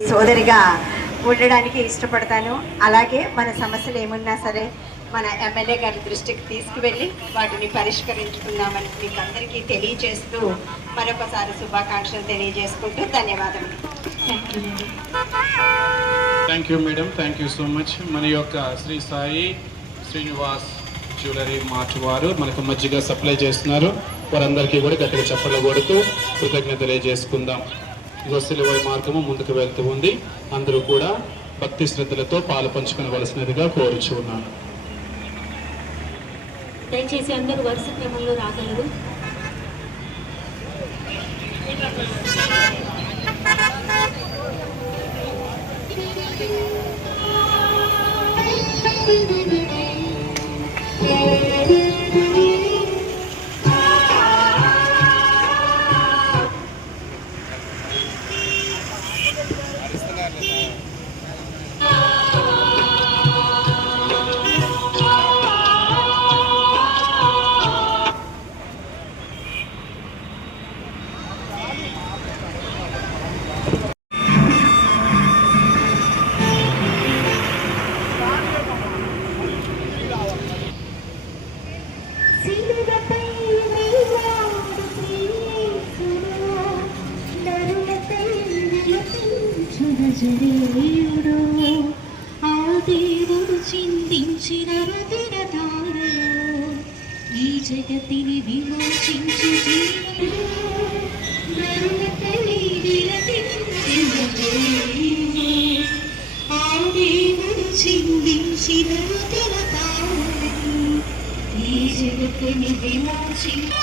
సోదరిగా ఉండడానికి ఇష్టపడతాను. అలాగే మన సమస్యలు ఏమున్నా సరే మన ఎమ్మెల్యే గారి దృష్టికి తీసుకువెళ్ళి వాటిని పరిష్కరించుకుందామని మీకు అందరికీ తెలియజేస్తూ మరొకసారి శుభాకాంక్షలు తెలియజేసుకుంటూ ధన్యవాదములు. Thank you madam, thank you so much. మన యొక్క శ్రీ సాయి శ్రీనివాస్ జ్యువెలరీ మార్ట్ వారు మనకు మజ్జిగ సప్లై చేస్తున్నారు. వారందరికీ కూడా గట్టిగా చప్పట్లు కొడుతూ కృతజ్ఞత తెలియజేసుకుందాం. ఇదో సిలువ మార్గము ముందుకు వెళ్తూ ఉంది. అందరూ కూడా భక్తి శ్రద్ధలతో పాలు పంచుకోవలసినదిగా కోరుచు ఉన్నాను. దయచేసి అందరూ వరుస క్రమంలో రాగలరు. ఆ దేవుడు చిందించిన రుధిర ధారలో ఈ జగతిని విమోచించు ఆ దేవుడు చిందించిన రుధిర ధారలో ఈ జగతిని విమోచించు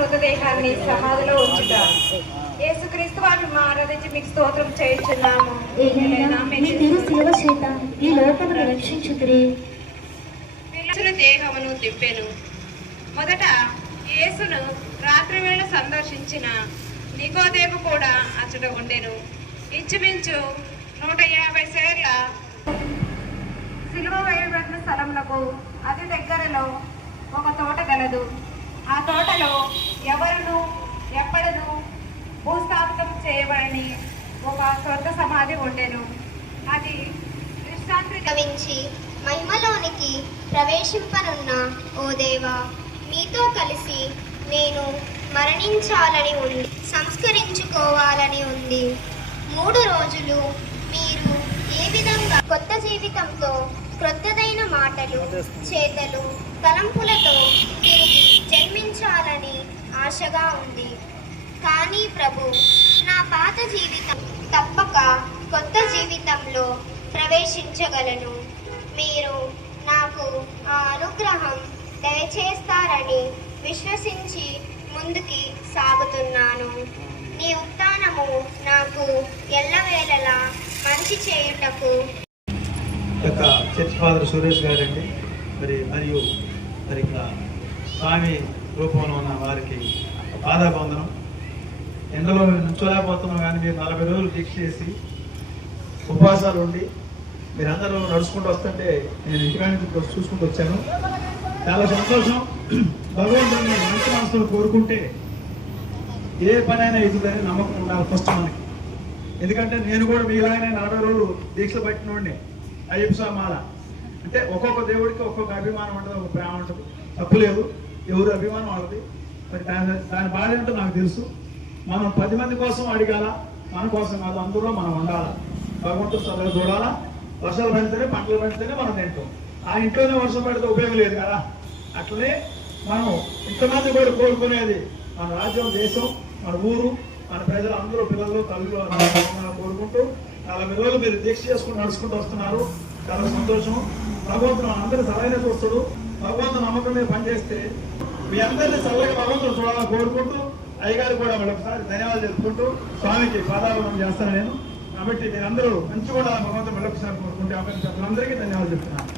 మృతదేహాన్ని సమాధిలో ఉంచుట. యేసుక్రీస్తు వారిని ఆరాధించి మీకు స్తోత్రం చేయించున్నాము. దేహమును దింపెను. మొదట యేసును రాత్రి వేళ సందర్శించిన నికోదేము కూడా అచ్చట ఉండెను. ఇంచుమించు 150 సేర్ల సిలువ వేయబడిన స్థలములకు అతి దగ్గరలో ఒక తోట గలదు. ఆ తోటలో ఎవరును ఎప్పడను భూస్థాపితం చేయబడని ఒక స్వర్గ సమాధి ఉండెను. అది విశ్రాంతి గవించి మహిమలోనికి ప్రవేశింపనున్న ఓ దేవా, మీతో కలిసి నేను మరణించాలని ఉంది, సంస్కరించుకోవాలని ఉంది. 3 రోజులు మీరు ఏ విధంగా కొత్త జీవితంతో, క్రొత్తదైన మాటలు, చేతలు, తలంపులతో తిరిగి జన్మించాలని ఆశగా ఉంది. కానీ ప్రభు, నా పాత జీవితం తప్పక కొత్త జీవితంలో ప్రవేశించగలను. మీరు నాకు ఆ అనుగ్రహం దయచేస్తారని విశ్వసించి ముందుకి సాగుతున్నాను. నీ ఉత్థానము నాకు ఎల్లవేళలా మంచి చేయుటకు. చర్చ్ ఫాదర్ సురేష్ గారండి, మరియు ఇక్కడ స్వామి రూపంలో ఉన్న వారికి పాదాబంధనం. ఎండలో నుంచోలేకపోతున్నాం, కానీ మీరు 40 రోజులు దీక్ష చేసి ఉపవాసాలు ఉండి మీరందరూ నడుచుకుంటూ వస్తుంటే నేను ఇంటికాడి నుంచి చూసుకుంటూ వచ్చాను. చాలా సంతోషం. భగవంతుడిని మంచి మనసులో కోరుకుంటే ఏ పనైనా అవుతుందని నమ్మకం ఉండాలి ఫస్ట్ మనకి. ఎందుకంటే నేను కూడా మీలాగానే 40 రోజులు దీక్ష పట్టినోడిని. అయ్యప్ప మాల అంటే ఒక్కొక్క దేవుడికి ఒక్కొక్క అభిమానం ఉంటుంది, ఒక ప్రేమ ఉంటుంది. తప్పులేదు, ఎవరు అభిమానం వాళ్ళది. మరి దాని బాధ ఏంటో నాకు తెలుసు. మనం 10 మంది కోసం అడిగాల, మన కోసం కాదు. అందులో మనం ఉండాలా, భగవంతుడు చదువు చూడాలా. వర్షాలు పడితేనే పంటలు పడితేనే మనం తింటాం. ఆ ఇంట్లోనే వర్షం పడితే ఉపయోగం లేదు కదా. అట్లనే మనం ఇంతమంది కూడా కోరుకునేది మన రాజ్యం, దేశం, మన ఊరు, మన ప్రజలు అందరూ, పిల్లలు, తల్లులు కోరుకుంటూ 40 రోజులు మీరు దీక్ష చేసుకుని నడుచుకుంటూ వస్తున్నారు. చాలా సంతోషం. భగవంతుడు అందరూ సరైన చూస్తాడు. భగవంతుడు నమ్మకం మీద పనిచేస్తే మీ అందరినీ చల్లగా భగవంతుడు చూడాలని కోరుకుంటూ, అయ్యగారు కూడా మరొకసారి ధన్యవాదాలు చెప్పుకుంటూ స్వామికి పాదాభివందనం చేస్తాను నేను. కాబట్టి మీరందరూ మంచిగా ఉండాలని భగవంతుడు మరొకసారి కోరుకుంటే అందరికీ ధన్యవాదాలు చెప్తున్నాను.